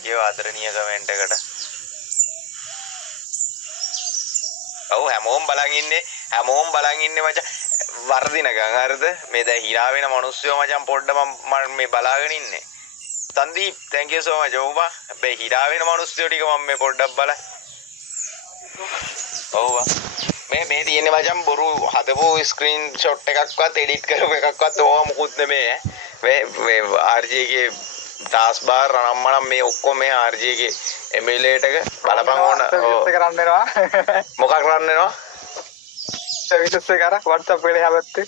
thank you ආදරණීය comment එකට. ඔව් හැමෝම බලන් ඉන්නේ මචං. වර්ධිනකන් හරිද? මේ දැන් hira වෙන මිනිස්සුયો මචං පොඩ්ඩ මම මේ බලාගෙන ඉන්නේ. Sandeep thank you so much. ඔව් බා. මේ hira වෙන මිනිස්සුયો ටික මම මේ පොඩ්ඩක් බලයි. ඔව් බා. මේ තියෙන්නේ මචං බොරු හදපු ස්ක්‍රීන්ෂොට් එකක්වත් එඩිට් කරපු එකක්වත් ඕවා මොකුත් නෙමෙයි මේ RJ ගේ ටාස්ක් බාර් රනම්මනම් මේ ඔක්කොම මේ RJ ගේ එමුලේටර් එක බලපන් ඕන ඔව් කරන්න වෙනවා මොකක් කරන්න වෙනවා සර්විසස් එක අර WhatsApp එකේ හැවත්තේ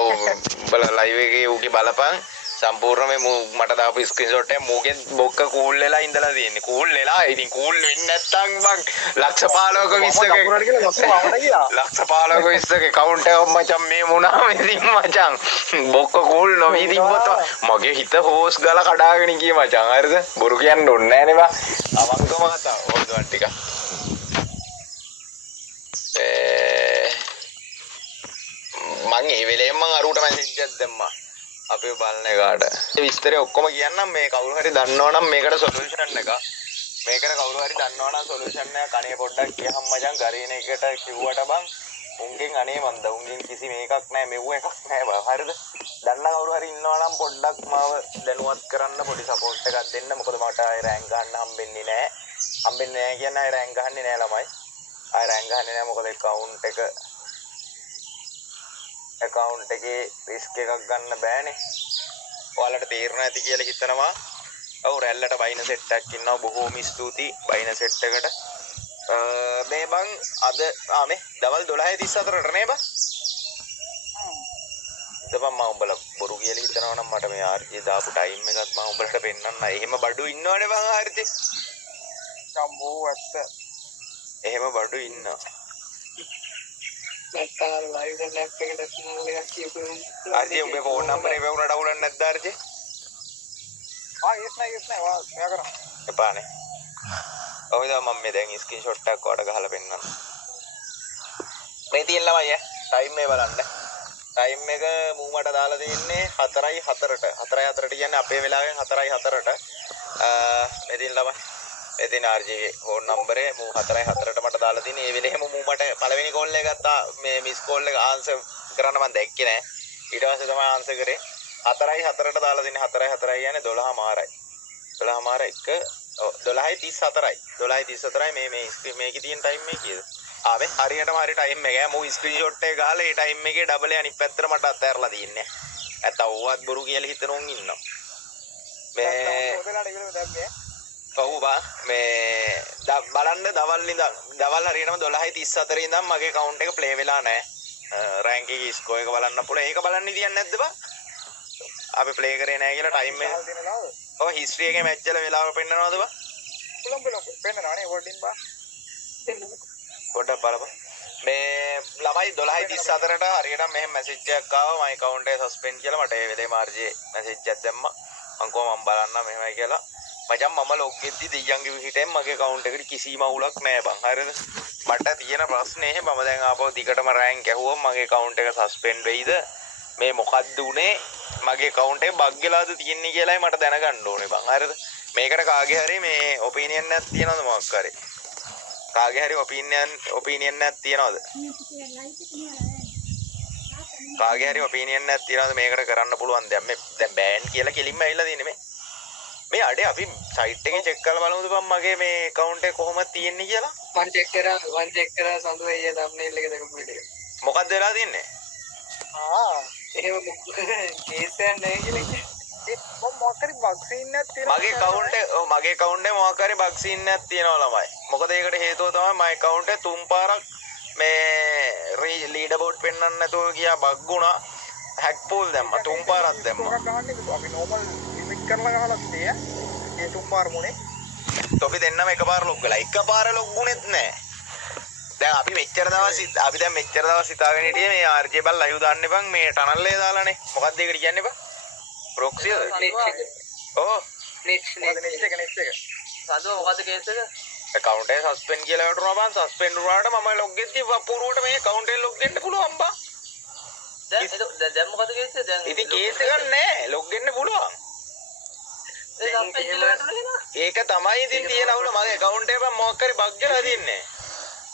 ඔව් බල ලයිව් එකේ ඌගේ බලපන් සම්පූර්ණ මේ මට දාපු ස්ක්‍රීන්ෂොට් එක මූගෙන් බොක්ක කූල් වෙලා ඉඳලා තියෙන්නේ කූල් වෙලා ඉතින් කූල් වෙන්නේ නැත්තම් මං ලක්ෂ 15ක 20ක ලක්ෂ 15ක 20ක කවුන්ට් එක මචං මේ මොනවා ඉතින් මචං බොක්ක කූල් නොවි තිබ්බොත් මගේ හිත හෝස් ගාලා කඩාගෙන ගියේ මචං හරිද බොරු කියන්න ඕනේ නෑනේ බා අවංකම කතාව ඕදුවන් ටික මං ඒ වෙලේම මං අරුවට මැසේජ් එකක් දැම්මා අපේ බලන එකට විස්තරේ ඔක්කොම කියන්නම් මේ කවුරු හරි දන්නවනම් මේකට සොලියුෂන් එක මේකට කවුරු හරි දන්නවනම් සොලියුෂන් එක කණේ පොඩ්ඩක් කියහම් මචං ගරීන එකට කිව්වට බං උන්ගෙන් අනේ මන්ද උන්ගෙන් කිසි මේකක් නැහැ මෙව්ව එකක් නැහැ බං හරිද දන්න කවුරු හරි ඉන්නවනම් පොඩ්ඩක් මාව දැනුවත් කරන්න පොඩි සපෝට් එකක් දෙන්න මොකද මට ආයෙ රෑන්ක් ගන්න හම්බෙන්නේ නැහැ කියන්නේ ආයෙ රෑන්ක් ගහන්නේ නැහැ ළමයි ආයෙ රෑන්ක් ගහන්නේ නැහැ මොකද account එකේ risk එකක් ගන්න බෑනේ. ඔයාලට තේරෙන්නේ නැති කියලා හිතනවා. ඔව් රැල්ලට බයින සෙට් එකක් ඉන්නවා. බොහෝම ස්තුතියි බයින සෙට් එකට. මේ බං අද මේ දවල් 12:34ට නේ බං. දපම් මම උඹලා බොරු කියලා හිතනවා නම් මට මේ RJ දාපු ටයිම් එකත් මම උඹලට පෙන්නන්න. එහෙම බඩු ඉන්නවනේ බං RJ. සම්බෝ ඇත්ත. එහෙම බඩු ඉන්නවා. නැත්නම් ලයිව් එක එකට ෆෝන් එකක් කියපු RJ උඹේ ෆෝන් නම්බර් එක වුණා ඩවුන්ලෝඩ් නැද්ද RJ? yes නෑ වා මෙයා කරා. එපානේ. ඔය දැන් මම මේ දැන් ස්ක්‍රීන්ෂොට් එකක් ඔයාලට ගහලා පෙන්නන්න. මේ තියෙන ළමයි ටයිම් මේ බලන්න. ටයිම් එක මූ මට දාලා දෙන්නේ 4:04ට. 4:04ට කියන්නේ අපේ වෙලාවෙන් 4:04ට. මේ තියෙන ළමයි එදින RJ ගේ ෆෝන් නම්බරේ මූ 4:04ට මට දාලා තියෙන්නේ. ඒ වෙලෙහෙම මූ මට පළවෙනි කෝල් එක ගත්තා. මේ මිස් කෝල් එක ආන්සර් කරන්න මම දැක්කේ නෑ. ඊට පස්සේ තමයි ආන්සර් කරේ. 4:04ට දාලා තියෙන්නේ. 4:04 කියන්නේ 12:00මාරයි. 12:00මාර 1 12:34යි. 12:34යි මේ මේකේ තියෙන ටයිම් එක කීයද? ආවේ හරියටම හරි ටයිම් එක. මූ ස්ක්‍රීන්ෂොට් එක ගහලා ඒ ටයිම් එකේ ඩබල් එක අනිත් පැත්තට මට අතහැරලා තියෙන්නේ. නැත්තම් ඕවත් බොරු කියලා හිතනෝන් ඉන්නවා. මේ ඔව් බා මේ බලන්න දවල් හරියටම 12:34 ඉඳන් මගේ account එක play වෙලා නැහැ. rank එකේ score එක බලන්න පුළුවන්. ඒක බලන්න ඉතින් නැද්ද බා? අපි play කරේ නැහැ කියලා time එක. ඔව් history එකේ match වල වෙලාව පෙන්නනවද බා? පුළුවන් පෙන්නනවනේ වෝටින් බා. පොඩ්ඩක් බලපන්. මේ ළමයි 12:34ට හරියටම මෙහෙම message එකක් ආවා my account එක suspend කියලා මට ඒ වෙලේම RJ message එකක් දැම්මා. මං කොහොම බලන්න මෙහෙමයි කියලා. මචං මම ලොග් වෙද්දි දෙයියන්ගේ විහිටෙන් මගේ account එකට කිසිම අවුලක් නැහැ බං හරිද මට තියෙන ප්‍රශ්නේ එහෙම මම දැන් ආපහු දිගටම රෑන්ක් ඇහුවම මගේ account එක suspend වෙයිද මේ මොකද්ද උනේ මගේ account එක බග් වෙලාද තියෙන්නේ කියලායි මට දැනගන්න ඕනේ බං හරිද මේකට කාගේ හරි මේ ඔපිනියන් එකක් තියනවද මොකක් හරි කාගේ හරි ඔපිනියන් එකක් තියනවද කාගේ හරි ඔපිනියන් එකක් තියනවද මේකට කරන්න පුළුවන් දෙයක් මේ දැන් බෑන් කියලා කෙලින්ම ඇවිල්ලා තියෙන්නේ මේ අඩේ අපි සයිට් එකේ චෙක් කරලා බලමුද බං මගේ මේ account එක කොහොමද තියෙන්නේ කියලා මම චෙක් කරා සඳු අයියා thumbnail එක දැකපු විදිහ මොකක්ද වෙලා තින්නේ එහෙම කේස් එකක් නැහැ කියලා කිව්වේ මම මොකක් හරි බග් සීන් එකක් තියෙනවා මගේ account එක මොකක් හරි බග් සීන් එකක් තියෙනවා ළමයි මොකද ඒකට හේතුව තමයි my account එක තුන් පාරක් මේ ලීඩර් බෝඩ් පෙන්වන්න නැතුව ගියා බග් වුණා හැක් පූල් දැම්මා තුන් පාරක් දැම්මා අපි normal කරලා ගහලා තියේ ඒ තුන් පාර මොනේ අපි දෙන්නම එකපාර ලොග් ගලා එකපාර ලොග් වුණෙත් නෑ දැන් අපි මෙච්චර දවස් හිතාගෙන හිටියේ මේ RJ බල් ලයිව් දාන්න එපන් මේ ටනල් එක දාලානේ මොකක්ද ඒකට කියන්නේ බං ප්‍රොක්සියද ඕ නෙට් එක සාදු මොකද කේස් එක account එක suspend කියලා වටුණා බං suspend වුණාට මම ලොග් වෙද්දි පුරුවට මේ account එක ලොග් වෙන්න පුළුවන් බං දැන් මොකද කේස් එක දැන් ඉතින් කේස් එකක් නෑ ලොග් වෙන්න පුළුවන් ඒක තමයි ඉතින් තියෙන අවුල මගේ account එකේ මොකක් හරි බග් එකලා තියන්නේ.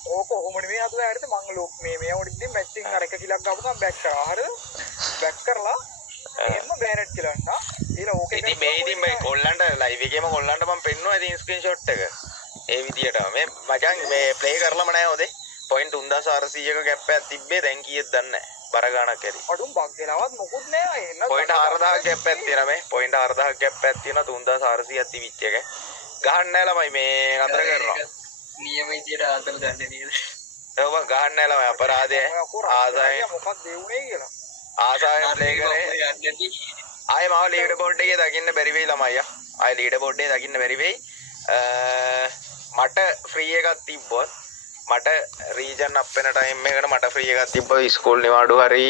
ඕක කොහොමද මේ හදුවා ඇරෙත මං ලොක් මේ උඩින් මැචින් අර 1 කිලක් ගාපු ගමන් බෑක් කරා හරිද බෑක් කරලා එහෙම බෑනට් කියලා නා ඊළඟ ඕකේ ඉතින් මේ ඉතින් මේ කොල්ලන්ට live එකේම කොල්ලන්ට මම පෙන්නුවා ඉතින් screenshot එක ඒ විදියට මේ මචං මේ play කරලම නැහැ හොදේ point 3400ක gap එකක් තිබ්බේ දැන් කීයද දන්නේ නැහැ බර ගාණක් ඇති අඩුම් බග් වෙලාවත් මොකුත් නෑ එන්න point 4000ක gap එකක් තියෙනවා මේ point 4000ක gap එකක් තියෙනවා 3400ක් තිබිච්ච එක ගහන්න නැහැ ළමයි මේ නතර කරනවා නියම විදියට ආතල් ගන්න නේද ඔව් ගහන්න නැහැ ළමයි අපරාධය ආසාවෙන් මොකක්ද ඒ උනේ කියලා ආසාවෙන් play කරේ ආයේ මාව ලීඩ් බෝඩ් එකේ දකින්න බැරි වෙයි ළමයි ආයේ ලීඩ් බෝඩ් එකේ දකින්න බැරි වෙයි මට ෆ්‍රී එකක් තිබ්බොත් මට රීජන් අප් වෙන ටයිම් එකකට මට ෆ්‍රී එකක් තිබ්බොත් ඉස්කෝල් නිවාඩු හරි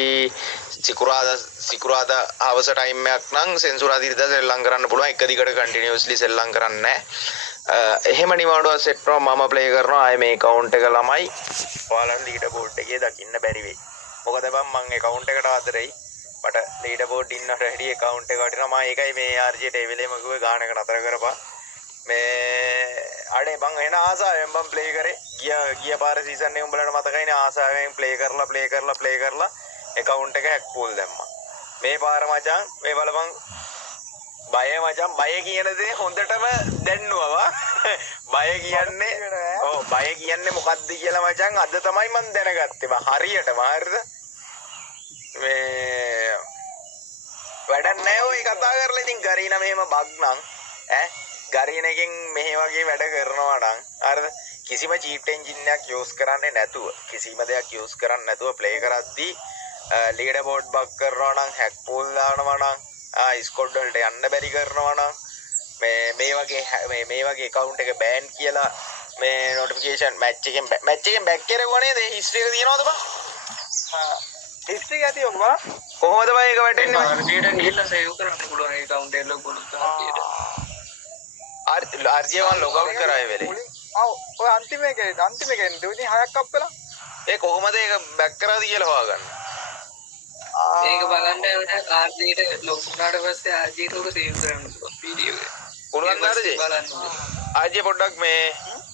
සිකුරාදා හවස ටයිම් එකක් නම් සෙන්සුරාදා ඉරිදා සෙල්ලම් කරන්න පුළුවන් එක දිගට කන්ටිනියස්ලි සෙල්ලම් කරන්නේ එහෙම නිවාඩුවක් සෙට් කරනවා මම ප්ලේ කරනවා ආයේ මේ account එක ළමයි ඔයාලට ලීඩ් බෝඩ් එකේ දකින්න බැරි වෙයි මොකද බං මං account එකට ආදරෙයි මට ලීඩ් බෝඩ් ඉන්න රෙඩි account එක වටිනවා මම ඒකයි මේ RJ ට ඒ වෙලේම කිව්වේ ගානක නතර කරපන් මේ අඩේ බං එන ආසාවෙන් බං ප්ලේ කරේ ගිය පාර සීසන් එක උඹලට මතකයිනේ ආසාවෙන් ප්ලේ කරලා account එක හැක් පූල් දැම්මා මේ පාර මචං මේ බලපන් බය මචං බය කියන දේ හොඳටම දැන්නුවා බය කියන්නේ මොකද්ද කියලා මචං අද තමයි මම දැනගත්තේ මම හරියටම හරිද මේ වැඩක් නැහැ ඔය කතා කරලා ඉතින් ගරීන මෙහෙම බග් නම් ගරීන එකෙන් මෙහෙ වගේ වැඩ කරනවා නම් හරිද කිසිම චීට් එන්ජින් එකක් යූස් කරන්නේ නැතුව කිසිම දෙයක් යූස් කරන්නේ නැතුව ප්ලේ කරද්දී ලීඩර් බෝඩ් බග් කරනවා නම් හැක් පූල් දානවා නම් ස්කොඩ් වලට යන්න බැරි කරනවා නම් මේ වගේ account එක බෑන් කියලා මේ notification match එකෙන් back කරගුවා නේද history එක තියෙනවද බං හිස්ටරි එක ඇති ඔබ බලන්න කොහොමද බං ඒක වැටෙන්නේ RJ ගිහිල්ලා save කරන්න පුළුවන් ඒ account එක ලොග් කරලා RJ වන් log out කරා ඒ වෙලේ ඔව් ඔය අන්තිම එකේ දෙවිනි 6ක් අප් වෙලා ඒ කොහොමද ඒක back කරාද කියලා හොයාගන්න ඒක බලන්න RJ-ට ලොග් වුණාට පස්සේ RJ-ට ඔක save කරන්න පුළුවන් වීඩියෝ එක. පුළුවන් නේද? බලන්න. RJ පොඩ්ඩක් මේ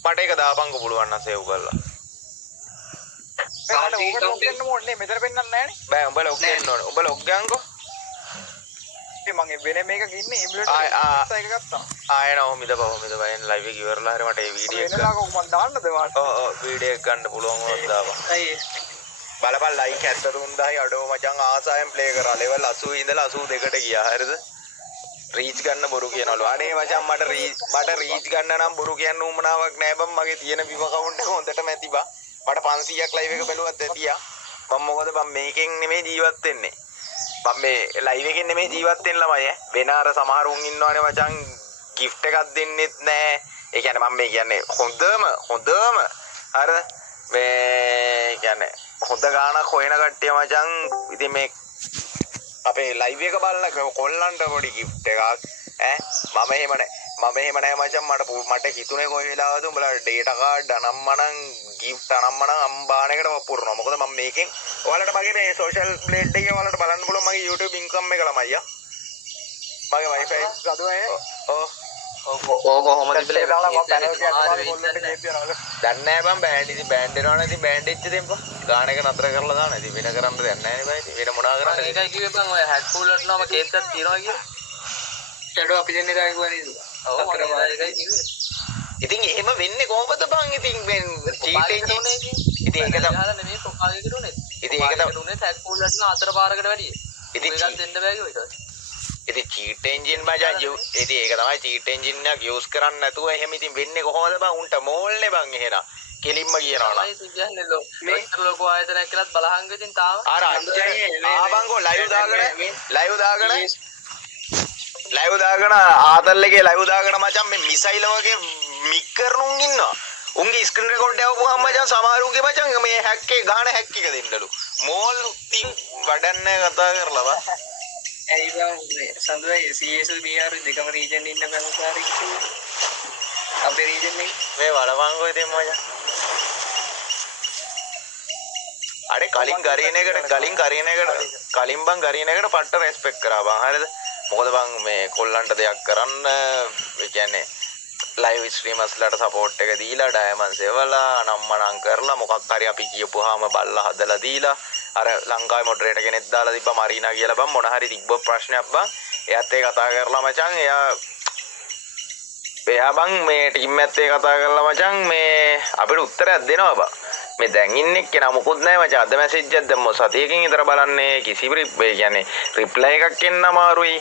මට ඒක දාපන්කෝ පුළුවන් නම් save කරලා. ඔකට ලොග් වෙන්න ඕනේ මෙතන පෙන්නන්නේ නැහැ නේ. බෑ උඹ ලොග් වෙන්න ඕනේ. උඹ ලොග් ගාන්කෝ. ඉතින් මම වෙන මේකක ඉන්නේ එමුලේටර් එක ගත්තා. ආයෙනෝ මිදපව එන් ලයිව් එක ඉවරලා හරි මට ඒ වීඩියෝ එක වෙනදාක මම දාන්නද වාට? ඔව් වීඩියෝ එක ගන්න පුළුවන් වුණොත් දාපන්. බලපන් ලයික් 73000යි අඩෝ මචං ආසාවෙන් ප්ලේ කරා ලෙවල් 80 ඉඳලා 82ට ගියා හරිද රීච් ගන්න බොරු කියනවලු අනේ මචං මට රීච් ගන්න නම් බොරු කියන්න උමනාවක් නෑ බම් මගේ තියෙන විව account එක හොඳටම ඇති බා මට 500ක් ලයිව් එක බැලුවත් ඇතියා මම මොකද බම් මේකෙන් නෙමෙයි ජීවත් වෙන්නේ මම මේ ලයිව් එකෙන් නෙමෙයි ජීවත් වෙන්න ළමයි වෙන අර සමහරුන් ඉන්නවනේ මචං gift එකක් දෙන්නෙත් නෑ ඒ කියන්නේ මම මේ කියන්නේ හොඳම හරිද මේ කියන්නේ හොඳ ගානක් හොයන කට්ටිය මචං ඉතින් මේ අපේ ලයිව් එක බලන කොල්ලන්ට පොඩි gift එකක් මම එහෙම නැහැ මචං මට හිතුනේ කොයි වෙලාවද උඹලා data card අනම්මනම් gift අනම්මනම් අම්බානකට වපුරනවා මොකද මම මේකෙන් ඔයාලට මගේ මේ social blade එකේ ඔයාලට බලන්න පුළුවන් මගේ YouTube income එක ළමයි මගේ wifi ගදුවේ ඕක කොහොමද play කරලා මම පැනල් එකක් මාරු කොල්ලන්ට ගේම් තියනවා දැන් නෑ බං බෑන්ඩ් ඉතින් බෑන්ඩ් වෙනවනේ ඉතින් බෑන්ඩ් එච්ච දෙම්පා ගාන එක නතර කරලා දාන්න ඉතින් වෙන කරන්න දෙයක් නෑනේ බං ඉතින් වෙන මොනවා කරන්නද ඒකයි කිව්වේ බං ඔය හැක් පූල් වලට නම කේස් එකක් තියනවා කියලා ෂැඩෝ අපි දෙන්නේ ගායි කිව්වා නේද ඔව් මම ඒකයි කිව්වේ ඉතින් එහෙම වෙන්නේ කොහොමද බං ඉතින් චීට් එන්ජින් ඉතින් ඒක තමයි නෙමෙයි ප්‍රොෆයිල් එකට උනේ ඉතින් ඒක තමයි උනේ හැක් පූල් වලට හතර පාරකට වැඩිය ඉතින් එකක් දෙන්න බෑ කිව්වා ඉතින් චීට් එන්ජින් මචං ඉතින් ඒක තමයි චීට් එන්ජින් එකක් යූස් කරන්නේ නැතුව එහෙම ඉතින් වෙන්නේ කොහොමද බං උන්ට මෝල්නේ බං එහෙනම් කෙලින්ම කියනවා නම් කියන්නේ ලොකෝ ආයතනයක් කියලාත් බලහංග ඉතින් තාම අර අංජයි ආබංගෝ ලයිව් දාගෙන ආතල් එකේ ලයිව් දාගෙන මචං මේ මිසයිල වගේ මික් කරනුන් ඉන්නවා උන්ගේ ස්ක්‍රීන් රෙකෝඩ් යවපුවාම මචං සමහරුගේ මචං මේ හැක් එක ගාන හැක් එක දෙන්නලු මෝල් ඉතින් වැඩන්නේ කතා කරලා බා ඇයි බං සඳුයි CS BR දෙකම රීජන් ඉන්න බංකාරී අපේ රීජන් එක මේ වලවංගෝ ඉතින් මචං අර කලින් බං ගරීනයකට පට්ට රෙස්පෙක්ට් කරා බං හරියද මොකද බං මේ කොල්ලන්ට දෙයක් කරන්න ඒ කියන්නේ ලයිව් ස්ට්‍රීමර්ස්ලාට සපෝට් එක දීලා ඩයමන්ඩ්ස් එවලා නම්මනම් කරලා මොකක් හරි අපි කියපුවාම බල්ලා හදලා දීලා අර ලංකාවේ මොඩරේටර් කෙනෙක් දාලා තිබ්බා මරීනා කියලා බං මොන හරි තිබ්බ ප්‍රශ්නයක් බං එයාත් ඒ කතා කරලා මචං එයා බං මේ ටීම් එකත් ඒ කතා කරලා මචං මේ අපිට උත්තරයක් දෙනවා බං මේ දැන් ඉන්නේ කෙනා මොකුත් නැහැ මචං අද මැසේජ් එකක් දැම්මොත් සතියකින් විතර බලන්නේ කිසි ඒ කියන්නේ රිප්ලයි එකක් එන්න අමාරුයි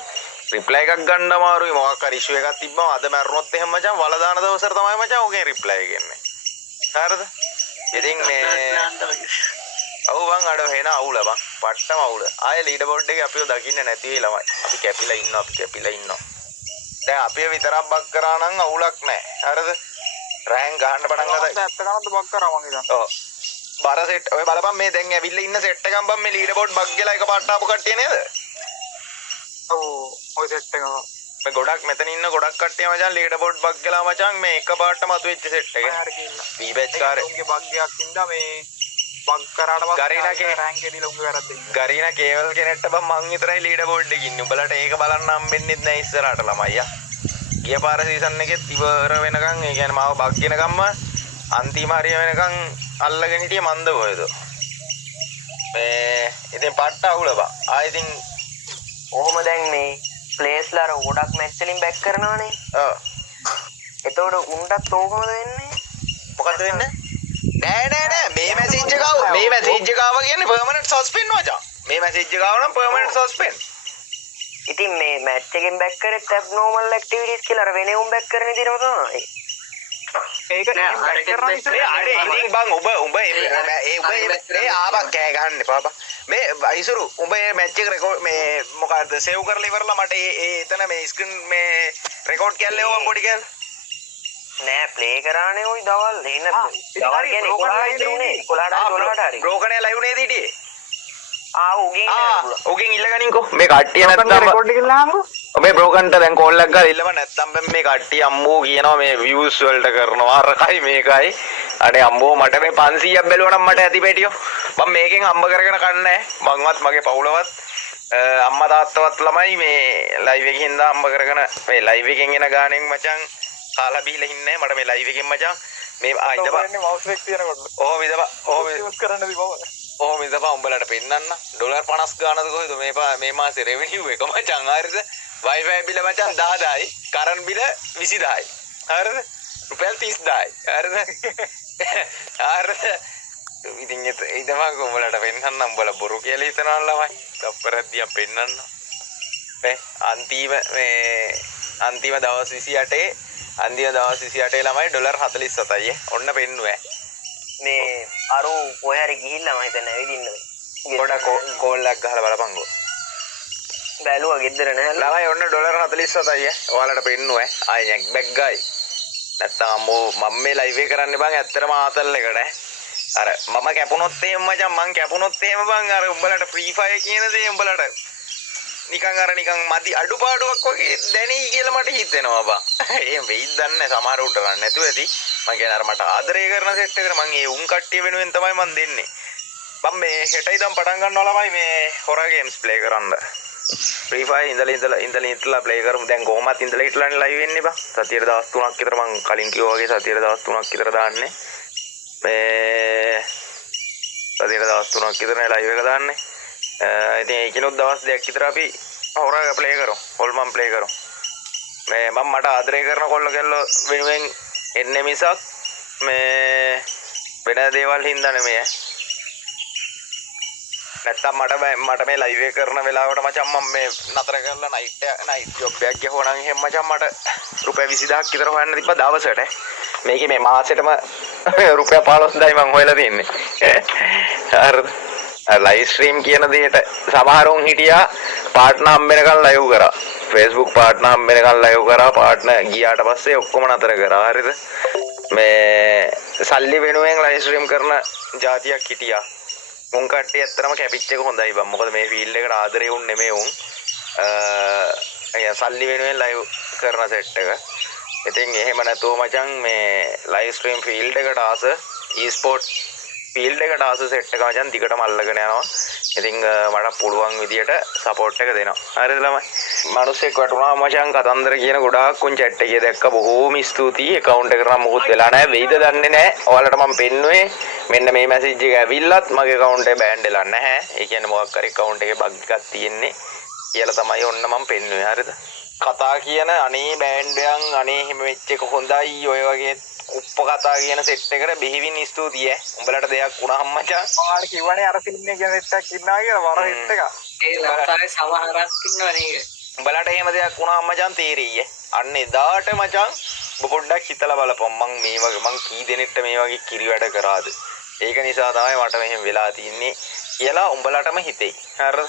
රිප්ලයි එකක් ගන්න අමාරුයි මොකක් හරි ඉෂුව එකක් තිබ්බම අද මැරුණොත් එහෙම මචං වල දාන දවසට තමයි මචං ඔකේ රිප්ලයි එක එන්නේ හරිද ඉතින් මේ ඔව් බං අර වෙන අවුල බං පට්ටම අවුල ආයේ ලීඩර් බෝඩ් එකේ අපිව දකින්නේ නැති වෙයි ළමයි අපි කැපිලා ඉන්නවා දැන් අපිව විතරක් බක් කරා නම් අවුලක් නැහැ හරිද රෑන් ගහන්න පටන් ගත්තා ඇත්ත ගන්නත් බක් කරා මං හිතන්නේ ඔව් බාර සෙට් ඔය බලපන් මේ දැන් ඇවිල්ලා ඉන්න සෙට් එකක් බං මේ ලීඩර් බෝඩ් බක් ගලා එක පාට ආපු කට්ටිය නේද ඔව් ඔය සෙට් එක මේ ගොඩක් මෙතන ඉන්න ගොඩක් කට්ටිය මචං ලීඩර් බෝඩ් බක් ගලා මචං මේ එක පාට මතුවෙච්ච සෙට් එක හරි කියලා බී බැච් කාරේ උන්ගේ බග් එකක් ඉඳලා මේ බග් කරාට ගරීනාගේ රෑන්ක් එකේ දීලා උන්ගේ වැරද්ද ඉන්නේ ගරීනා කේවල් කෙනෙක්ට බං මං විතරයි ලීඩර් බෝඩ් එකේ ඉන්නේ උඹලට ඒක බලන්න හම්බෙන්නෙත් නැහැ ඉස්සරහට ළමයියා ගිය පාර සීසන් එකෙත් ඉවර වෙනකන් ඒ කියන්නේ මාව බග් වෙනකම්ම අන්තිම හරිය වෙනකන් අල්ලගෙන හිටියේ මන්ද කොහෙද මේ ඉතින් පට්ට අවුල බං ඉතින් ඔහොම දැන් මේ ප්ලේස්ලා අර ගොඩක් මැච් වලින් බැක් කරනවානේ ඔව් එතකොට උන්ටත් ඕකමද වෙන්නේ මොකද වෙන්නේ නෑ මේ මැසේජ් එක ආව කියන්නේ පර්මනන්ට් සස්පෙන්ඩ් මචං මේ මැසේජ් එක ආව නම් පර්මනන්ට් සස්පෙන්ඩ් ඉතින් මේ මැච් එකෙන් බැක් කරෙත් ඇබ්නෝමල් ඇක්ටිවිටීස් කියලා අර වෙන උන් බැක් කරන විදිහම තමයි ඒක නෑ බැක් කරනවා ඒ අඩේ ඉතින් බං ඔබ ආවා කෑ ගහන්න එපා බං මේ අයිසුරු උඹ මේ මැච් එක රෙකෝඩ් මේ මොකද්ද සේව් කරලා ඉවරලා මට එතන මේ ස්ක්‍රීන් මේ රෙකෝඩ් කැල්ලේ ඕවා පොඩි කැල්ල නෑ ප්ලේ කරානේ ওই දවල් එන්න දවල් කියන්නේ 11ට හරි බ්‍රෝකන් එක ලයිව් නේද හිටියේ උගෙන් ඉල්ලගනින්කෝ මේ කට්ටිය නැත්තම් රෙකෝඩ් එක ඉල්ලහම්කෝ මේ බ්‍රෝකන්ට දැන් කෝල් එකක් ගාලා ඉල්ලම නැත්තම් මේ කට්ටිය අම්මෝ කියනවා මේ views වලට කරනවා අරකයි මේකයි අනේ අම්මෝ මට මේ 500ක් බැලුවා නම් මට ඇති පැටියෝ මම මේකෙන් හම්බ කරගෙන කන්නේ මංවත් මගේ පවුලවත් අම්මා තාත්තවත් ළමයි මේ ලයිව් එකකින් දා හම්බ කරගෙන මේ ලයිව් එකෙන් එන ගානෙන් මචං කාලා බීලා ඉන්නේ මට මේ ලයිව් එකෙන් මචං මේ ඉඳපන් මවුස් එක තියනකොට ඕම යූස් කරන්න දීපම ඕම ඉඳපන් උඹලට පෙන්නන්න ඩොලර් 50 ගානද කොහෙද මේ මාසේ රෙවෙනියු එක මචං හරිද වයිෆයි බිල මචං 10000යි කරන්ට් බිල 20000යි හරිද රුපියල් 30000යි හරිද ඉතින් ඉඳපන් උඹලට පෙන්නන්න උඹලා බොරු කියලා හිතනවා ළමයි තප්පරක් පෙන්නන්න අන්තිම දවස් 28 ළමයි ඩොලර් 47යි ඔන්න පෙන්නුවේ මේ අරු කොහේ හරි ගිහිල්ලා මම හිතන්නේ ඇවිදින්න පොඩක් කෝල් එකක් ගහලා බලපන්කෝ බැලුවා ගෙදර නෑ ළමයි ඔන්න ඩොලර් 47යි ඔයාලට පෙන්නුවේ ආයි නැක් බැක් ගයි නැත්තම් අම්මෝ මම මේ ලයිව් එක කරන්න බං ඇත්තටම ආතල් එක නේ අර මම කැපුණොත් එහෙම මචං මං කැපුණොත් එහෙම බං අර උඹලට ෆ්‍රී ෆයර් කියන දේ උඹලට නිකන් මදි අඩුපාඩුවක් වගේ දැනෙයි කියලා මට හිතෙනවා බං. එහෙම වෙයිද දන්නේ සමහර උන්ට ගන්න නැතුව ඇති. මං කියන්නේ අර මට ආදරය කරන සෙට් එකට මං ඒ උන් කට්ටිය වෙනුවෙන් තමයි මං දෙන්නේ. මම මේ හෙට ඉඳන් පටන් ගන්නවා ළමයි මේ හොරා ගේම්ස් ප්ලේ කරන්න. ෆ්‍රී ෆයර් ඉඳලා ප්ලේ කරමු. දැන් කොහොමත් ඉඳලා හිටලානේ ලයිව් වෙන්නේ බං. සතියේ දවස් 3ක් විතර මං කලින් කිව්වා වගේ සතියේ දවස් 3ක් විතර දාන්නේ. මේ සතියේ දවස් 3ක් විතර ලයිව් එක දාන්නේ. ඉතින් ඒකිනුත් දවස් 2ක් විතර අපි හොරා ප්ලේ කරමු. හොල්මන් ප්ලේ කරමු. මේ මම මට ආදරය කරන කොල්ල කෙල්ලෝ වෙනුවෙන් එන්නේ මිසක් මේ වෙන දේවල් හින්දා නෙමෙයි. නැත්තම් මට මේ ලයිව් එක කරන වෙලාවට මචං මම මේ නතර කරලා නයිට් ජොබ් එකක් ගියහොනම් එහෙම මචං මට රුපියල් 20000ක් විතර හොයන්න තිබ්බා දවසට. මේකේ මේ මාසෙටම රුපියල් 15000යි මං හොයලා තින්නේ. හරිද? ලයිව් ස්ට්‍රීම් කියන දෙයට සමහරුන් හිටියා පාර්ට්නර් හම් වෙනකන් ලයිව් කරා. Facebook පාර්ට්නර් හම් වෙනකන් ලයිව් කරා. පාර්ට්නර් ගියාට පස්සේ ඔක්කොම නතර කරා. හරිද? මේ සල්ලි වෙනුවෙන් ලයිව් ස්ට්‍රීම් කරන જાතියක් හිටියා. මුන් කට්ටිය ඇත්තටම කැපිච් එක හොඳයි බං. මොකද මේ ෆීල්ඩ් එකට ආදරේ උන් නෙමෙයි උන්. සල්ලි වෙනුවෙන් ලයිව් කරන සෙට් එක. ඉතින් එහෙම නැතුව මචං මේ ලයිව් ස්ට්‍රීම් ෆීල්ඩ් එකට ආස e-sport ෆීල්ඩ් එකට ආස සෙට් එක මචං දිගටම අල්ලගෙන යනවා. ඉතින් මට පුළුවන් විදියට සපෝට් එක දෙනවා. හරිද ළමයි? මිනිස්සෙක් වටුණා මචං කතන්දර කියන ගොඩාක් උන් chat එකේ දැක්ක බොහෝම ස්තුතියි account එක නම් මොකුත් වෙලා නැහැ වෙයිද දන්නේ නැහැ ඔයාලට මම පෙන්නුවේ මෙන්න මේ message එක ඇවිල්ලත් මගේ account එක ban වෙලා නැහැ ඒ කියන්නේ මොකක් හරි account එකේ bug එකක් තියෙන්නේ කියලා තමයි ඔන්න මම පෙන්නුවේ හරිද කතා කියන අනේ බෑන්ඩ් එකන් අනේ හිම වෙච්ච එක හොඳයි ඔය වගේ උප්ප කතා කියන සෙට් එකට බෙහෙවින් ස්තුතියි උඹලට දෙයක් වුණාම මචං ඔයාලා කිව්වනේ අර ෆිල්ම් එකේ සෙට් එකක් ඉන්නවා කියලා වර හිට් එක ඒ ලංකාවේ සමහරක් ඉන්නවා නේද උඹලට එහෙම දෙයක් වුණාම මචං තේරෙයි අන්න එදාට මචං ඔබ පොඩ්ඩක් හිතලා බලපන් මං මේ වගේ මං කී දෙනෙක්ට මේ වගේ කිරි වැඩ කරාද ඒක නිසා තමයි මට මෙහෙම වෙලා තින්නේ කියලා උඹලටම හිතෙයි හරිද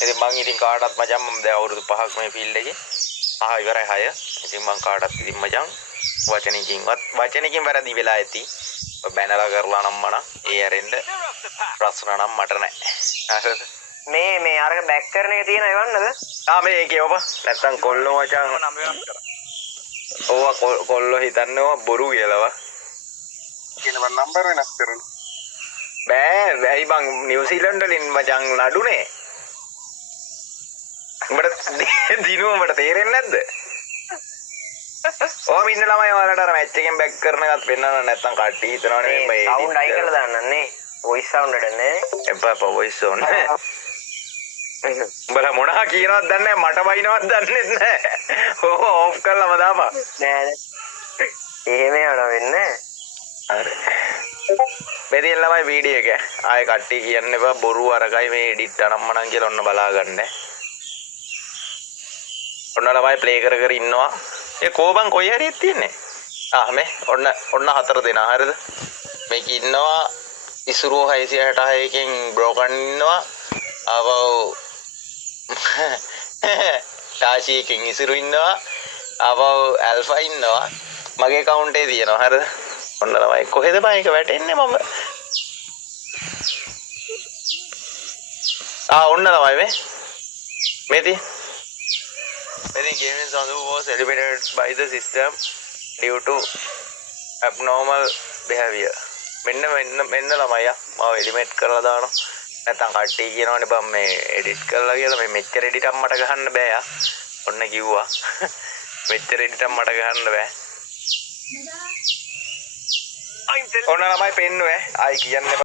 ඉතින් මං ඉතින් කාටවත් මචං මම දැන් අවුරුදු 5ක් මේ ෆීල්ඩ් එකේ ඉවරයි 6 ඉතින් මං කාටවත් ඉතින් මචං වචනකින් වැරදි වෙලා ඇති ඔය බැනලා කරලා නම් මන ඒ ඇරෙන්න ප්‍රශ්න නම් මට නැහැ හරිද මේ අරක බැක් කරන එක තියෙන එවන්නද මේකේ ඔබ නැත්තම් කොල්ලෝ මචං ඕවා කොල්ලෝ හිතන්නේ ඕවා බොරු කියලාවා කියනවා නම්බර වෙනස් කරලා බෑ බං නිව්සීලන්ඩ් වලින් මචං නඩුනේ උඹට දිනුවමට තේරෙන්නේ නැද්ද ඕම ඉන්න ළමයි ඔයාලට අර මැච් එකෙන් බැක් කරන එකත් වෙන්නව නැත්තම් කට්ටිය හිතනවනේ මේ සවුන්ඩ් අයි කරලා දාන්නන්නේ වොයිස් සවුන්ඩ් එක නේ එපා වොයිස් සවුන්ඩ් උඹලා මොනවා කියනවද දන්නේ නැහැ මට වයින්වත් දන්නේ නැහැ ඕෆ් කරලාම දාපන් නෑ එහෙම යනවා වෙන්නේ හරි මෙතන ළමයි වීඩියෝ එක ආයේ කට්ටිය කියන්න එපා බොරු අරගයි මේ එඩිට් අනම්මනම් කියලා ඔන්න බලාගන්න ඔන්න ළමයි ප්ලේ කර කර ඉන්නවා ඒ කෝබන් කොයි හරියක් තියන්නේ මේ ඔන්න 4 දෙනා හරිද මේක ඉන්නවා ඉසුරෝ 666 එකෙන් බ්‍රෝකන් ඉන්නවා අවෝ තාෂි එකෙන් ඉසුරු ඉන්නවා අවෝ ඇල්ෆා ඉන්නවා මගේ account එකේ තියෙනවා හරිද ඔන්න ළමයි කොහෙද බං එක වැටෙන්නේ මම ඔන්න ළමයි මේති Many gaming Sandu was eliminated by the system due to abnormal behavior. මෙන්න ළමයි මාව එලිමේට් කරලා දානවා. නැත්නම් කට්ටිය කියනවනේ බම් මේ එඩිට් කරලා කියලා මේ මෙච්චර එඩිට් එකක් මට ගහන්න බෑ. ඔන්න කිව්වා. මෙච්චර එඩිට් එකක් මට ගහන්න බෑ. ඔන්න ළමයි පෙන්නුවේ. ආයි කියන්නේ